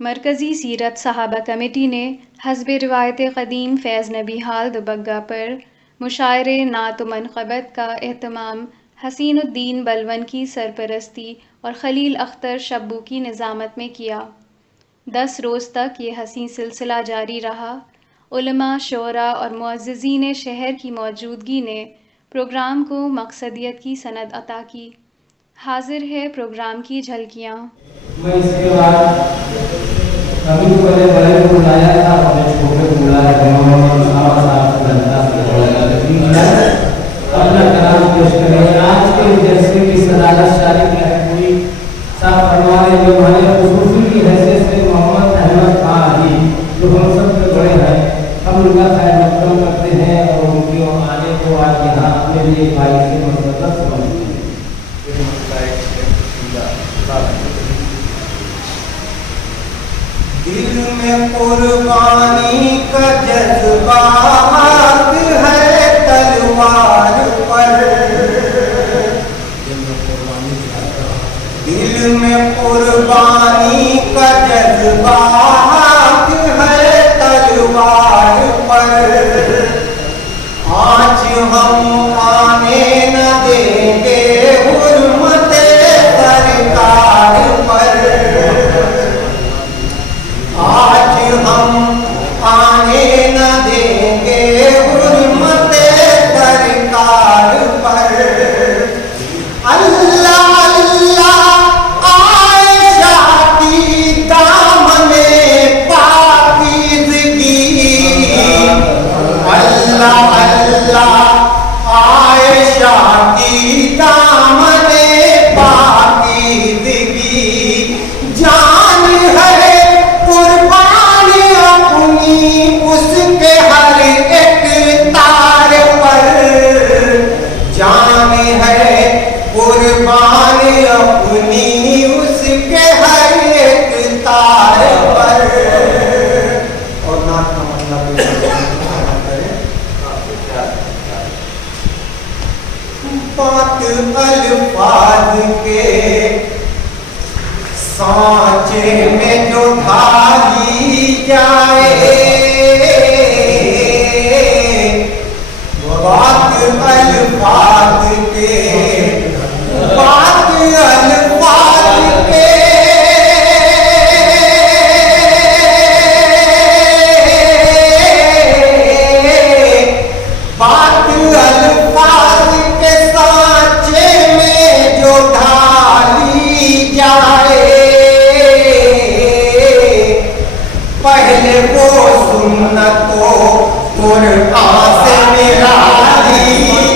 मरकज़ी सीरत सहाबा कमेटी ने हस्ब रिवायत क़दीम फ़ैज़ नबी हाल दुबग्गा पर मुशायरे नात मनक़बत का एहतमाम हसीनुद्दीन बलवन की सरपरस्ती और ख़लील अख्तर शब्बू की निज़ामत में किया। 10 रोज़ तक ये हसीन सिलसिला जारी रहा। उलमा, शोरा और मुअज़्ज़िज़ीन शहर की मौजूदगी ने प्रोग्राम को मक़सदियत की सनद अता की। हाजिर है प्रोग्राम की झलकियाँ। मैं इसके बाद अभी तो पहले बड़े को बुलाया था और छोटे को बुलाया था, अपना कलाम पेश करें। आज के जलसे की सदाकत शारिक हुई साहब फरमाने जो हमारे खुसूसी की हैसियत से मोहम्मद अहमद खान अली जो हम सब से बड़े हैं, हम उनका खैर मकदम करते हैं और उनके आने को आज यहाँ अपने लिए भाई से मसरत समझते हैं। दिल में कुर्बानी का जज्बा है तलवार पर, दिल में कुर्बानी का जज्बा है तलवार पर। आज हम आने न देंगे हुर्मते सरकार पर, आज हम आने न देंगे हुर्मते सरकार पर। अल्लाह अल्लाह आयशा की दामने पाकीज़गी, अल्लाह अल्लाह आयशा की दामने पाकीज़गी। जान है कुर्बान अपनी उसके हर एक तार पर, जान है कुर्बान अपनी उसके हर एक तार पर। और नाथ का मतलब बात अल्फाज के सांचे में जो ढाली जाए, बात अल्फाज के, बात अल्फाज के, बात अल्फाज के सांचे में जो ढाली जाए, पहले वो सुन्नतो कुरान से मिला दी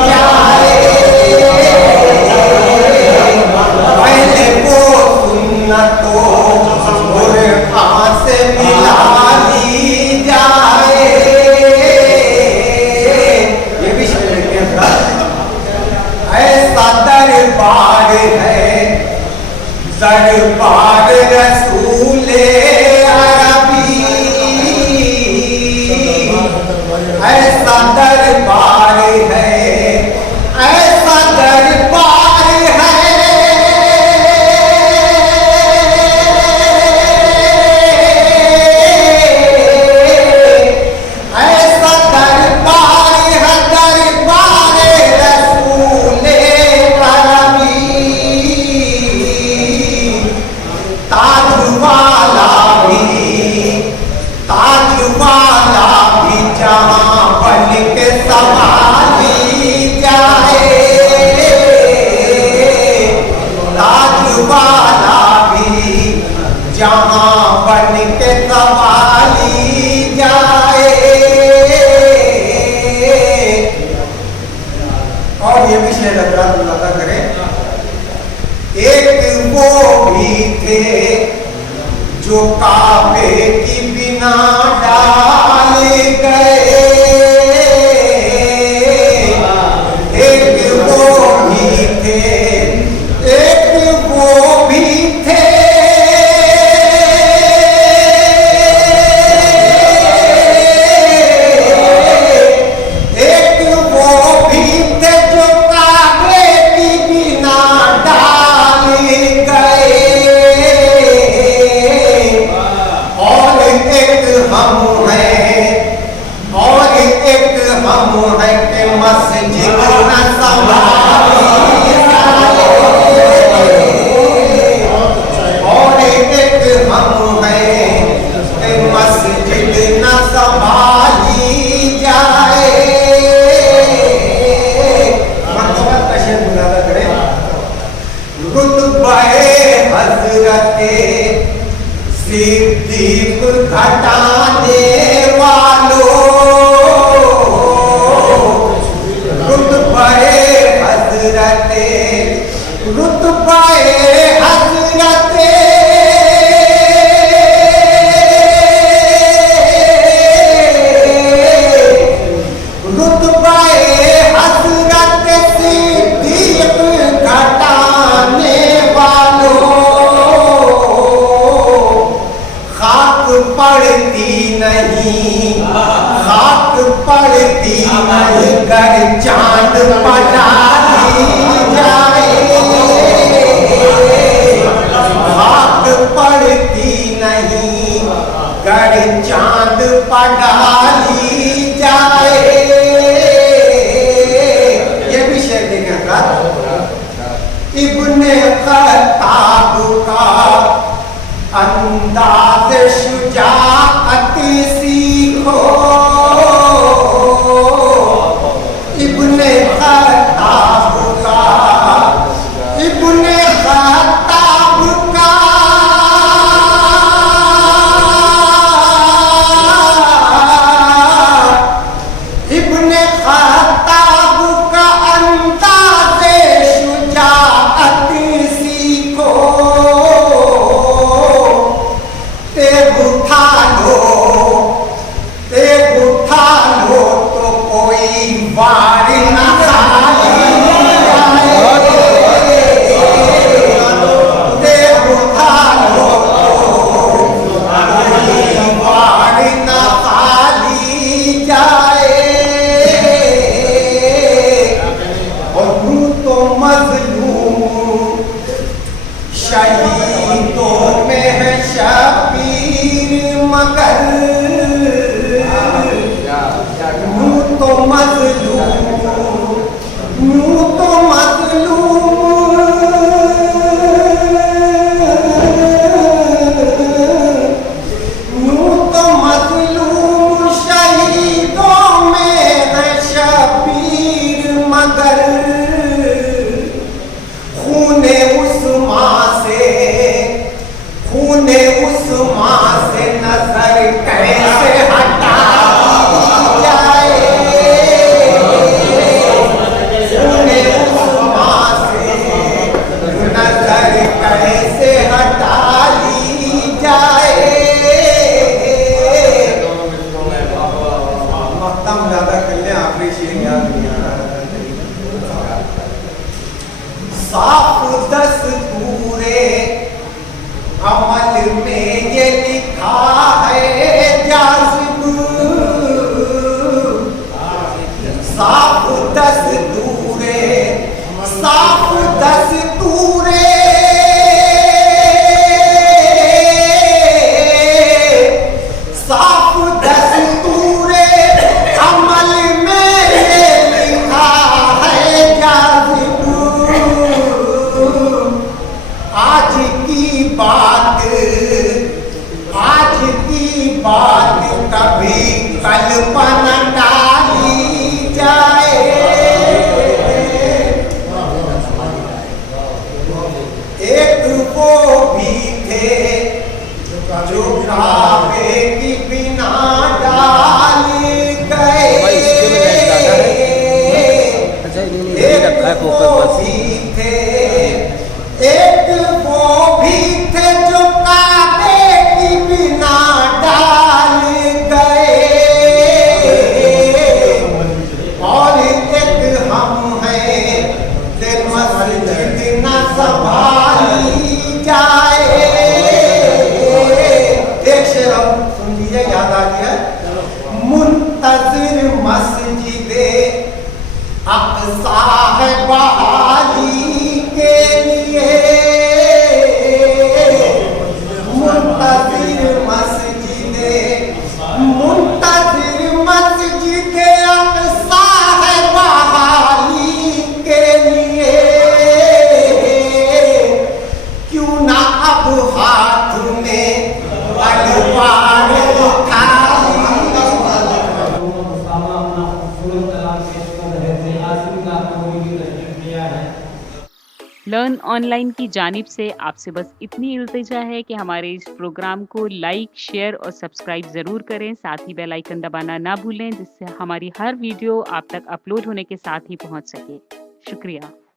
जाए, पहले वो सुन्नतो कुरान से मिला दी जाए। ये भी शब्द के ऐसा दरबार है, दरबार रसूले ऐसा दरबार है, ऐसा दरबार है, ऐसा दरबार है, दरबार रसूले अरबी। ताज वाला भी, ताज वाला भी जहां बन के सवारी जाए, ताज वाला भी जहां बन के सवारी जाए। और ये विषय लग रहा तो लगा करें। एक वो भी थे जो काबे की बिना डाल गए, एक वो भी थे, एक वो भी थे, एक वो भी थे जो काबे की बिना डाल गए। एक हम हैं और एक हम हैं कि मस्जिद न संभाली जाए, और एक हम हैं कि मस्जिद न संभाली जाए। मतलब कशे बुलादा करे रुतबे हजरते सिद्दीक घटाने वालों, रुतबे हजरते रुतबे हजरते रुतबे हजरत सिद्दीक घटाने वालों, खाक पड़ती नहीं, खाक पड़ती नहीं, गर चांद पटाली जाए, खाक पड़ती नहीं, गर चांद पटाली जाए। ये भी शेर देखेगा इब्ने खत्ताब का अंदाज शुजाअत सीखो, इब्ने खत्ताब का, इब्ने खत्ताब का इब्ने खत्ताब का अंदाज शुजाअत सीखो, तेग उठा लो तो कोई वार न खाली जाए, तेग उठा लो तो कोई वार न खाली जाए। और यूं तो मजलूम शहीदों में है शबीर, मगर यूं तो मजलूम, यूं तो मजलूम, यूं तो मजलूम शहीदों में है शबीर, मगर खूने उस्मां से, खूने उस्मां से नजर कैसे हटा जाए, खूने उस्मां से नजर कैसे हटा ली जाए। मख्तम ज्यादा कर ले, आखिरी शेर याद नहीं आ रहा। साफ दस्तूरे अमल में ये लिखा है जाज़िब, साफ दस्तूरे, साफ दस्तूरे, साफ दस्तूरे अमल में ये लिखा है जाज़िब। आज की बात, आज की बात कभी कल्पना टाली जाए, एक वो भी थे जो काबे की बिना डाल गए, एक वो भी थे, एक वो भी थे जो काबे की बिना डाल गए, और एक हम हैं कि मस्जिद न संभाली जाए। एक शेर हम सुन लीजिए, याद आ गया, मुंतजिर मस्जिद अक़सा है बहाली दुरुस्त सलाम पेश कर रहे थे। आसिफ नागपुरी की तशरीफ लिया है। लर्न ऑनलाइन की जानिब से आपसे बस इतनी इल्तिजा है कि हमारे इस प्रोग्राम को लाइक, शेयर और सब्सक्राइब ज़रूर करें। साथ ही बेल आइकन दबाना ना भूलें, जिससे हमारी हर वीडियो आप तक अपलोड होने के साथ ही पहुंच सके। शुक्रिया।